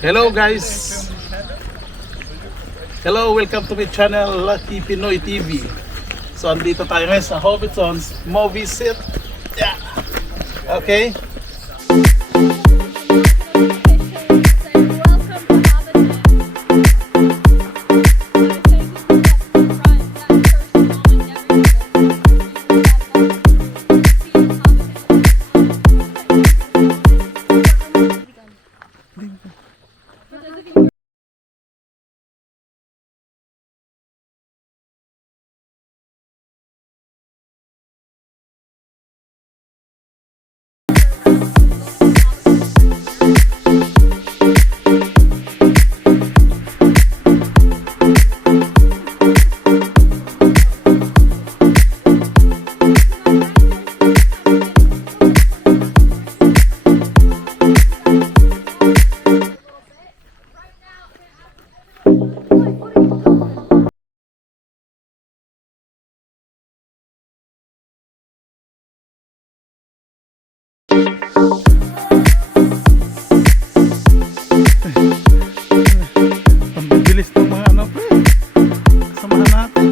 Hello guys! Hello, welcome to my channel, Lucky Pinoy TV. So, andito tayo ngayon sa Hobbiton Movie Set. Yeah. Okay? Pambibilis ng mga ano pre. Kasamahan natin.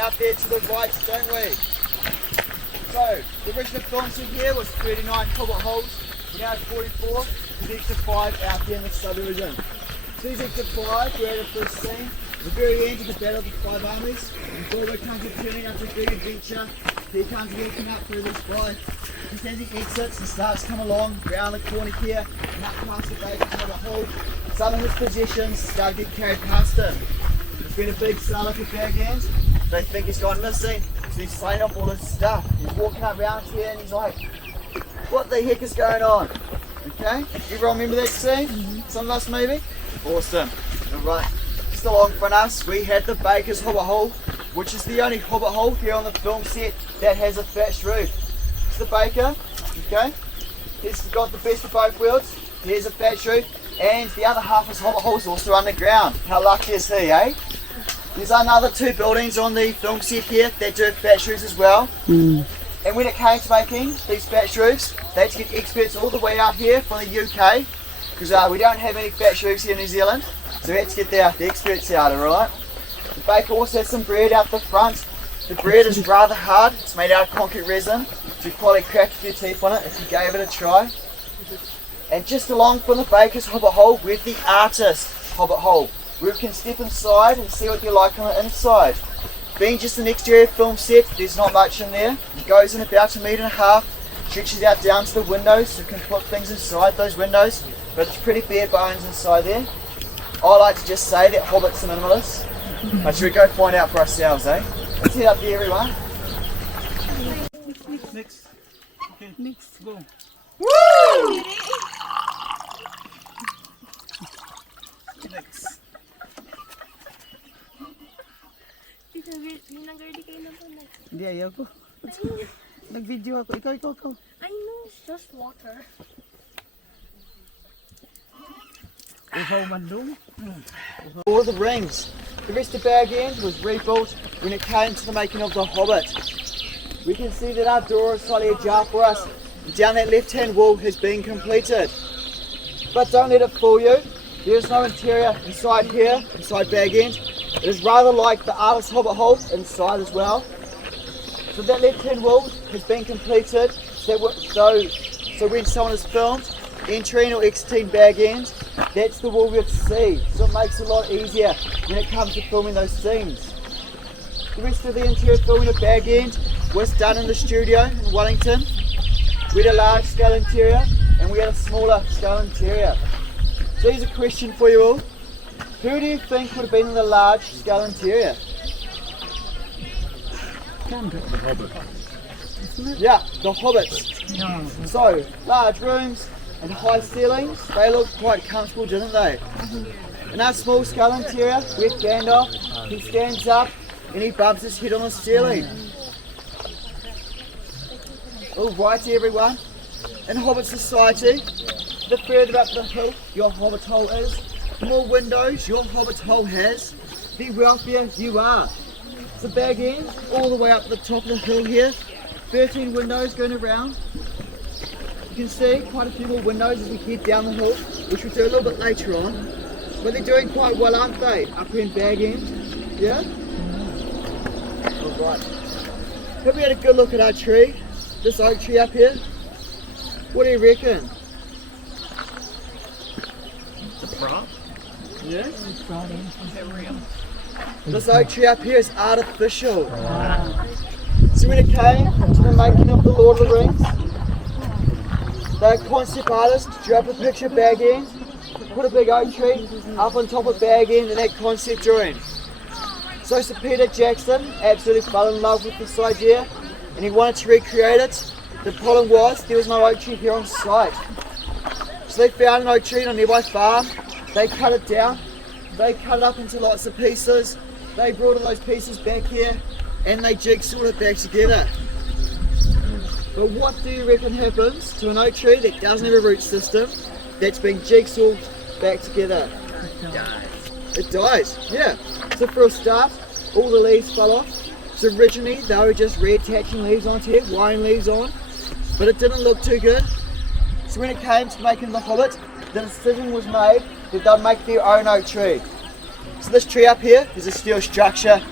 Out there to the right, don't we? So, the original film set here was 39 Hobbit holes, we now have 44, there's extra 5 out there in the subdivision. So these extra 5, we're at the first scene. At the very end, you can battle the 5 armies, and Bilbo comes returning after a big adventure. He comes walking up through this by. Just as he exits, he starts to come along, round the corner here, and up past the base of the hole. Some of his possessions start to get carried past him. There's been a big salad with bag hands. They think he's gone missing, so he's slain off all his stuff. He's walking up around here and he's like, what the heck is going on? Okay, everyone remember that scene? Some of us maybe? Awesome. Alright, just along from us, we had the Baker's Hobbit Hole, which is the only Hobbit hole here on the film set that has a thatched roof. It's the Baker, okay? He's got the best of both worlds. Here's a thatched roof, and the other half of his Hobbit hole is also underground. How lucky is he, eh? There's another 2 buildings on the film set here that do thatched roofs as well. And when it came to making these thatched roofs, they had to get experts all the way out here from the UK, because we don't have any thatched roofs here in New Zealand, so we had to get the experts out, alright? The baker also has some bread out the front. The bread is rather hard, it's made out of concrete resin, so you probably crack a few teeth on it if you gave it a try. And just along from the baker's hobbit hole, with the artist's hobbit hole, where you can step inside and see what you like on the inside. Being just an exterior film set, there's not much in there. It goes in about 1.5 meters, stretches out down to the windows, so you can put things inside those windows, but it's pretty bare bones inside there. I like to just say that Hobbit's a minimalist, but should we go find out for ourselves, eh? Let's head up there, everyone. Next. Okay. Next. Go. Woo! Next. Hindi, ayaw ko. Nag-video ako. Ikaw. I know, it's just water. Uhaw man dong. All the rings. The rest of Bag End was rebuilt when it came to the making of the Hobbit. We can see that our door is slightly ajar for us. Down that left-hand wall has been completed. But don't let it fool you. There is no interior inside here, inside Bag End. It is rather like the artist's hobbit hole inside as well. So that left-hand wall has been completed. So when someone is filmed, entering or exiting Bag End, that's the wall we'll see. So it makes it a lot easier when it comes to filming those scenes. The rest of the interior filming of Bag End was done in the studio in Wellington. We had a large scale interior and we had a smaller scale interior. So here's a question for you all. Who do you think would have been in the large scale interior? The Hobbit. Yeah, the Hobbits. Yeah. So, large rooms and high ceilings, they looked quite comfortable, didn't they? In our small scale interior, we have Gandalf. He stands up and he bumps his head on the ceiling. Alright everyone, in Hobbit society, the further up the hill your Hobbit hole is, the more windows your Hobbit hole has, the wealthier you are. So Bag End, all the way up the top of the hill here, 13 windows going around. You can see quite a few more windows as we head down the hill, which we'll do a little bit later on. But they're doing quite well, aren't they, up here in Bag End? Yeah? Alright. Have we had a good look at our tree? This oak tree up here? What do you reckon? It's a prop. Yeah? This oak tree up here is artificial. So when it came to the making of the Lord of the Rings, the concept artist drew up a picture of Bag End, put a big oak tree up on top of Bag End in that concept drawing. So Sir Peter Jackson absolutely fell in love with this idea and he wanted to recreate it. The problem was there was no oak tree here on site. So they found an oak tree on a nearby farm, they cut it down, they cut it up into lots of pieces, they brought all those pieces back here and they jigsawed it back together. But what do you reckon happens to an oak tree that doesn't have a root system that's been jigsawed back together? It dies, yeah. So for a start, all the leaves fell off. So originally they were just reattaching leaves onto it, wiring leaves on, but it didn't look too good. So when it came to making the Hobbit, the decision was made that they'd make their own oak tree. So this tree up here is a steel structure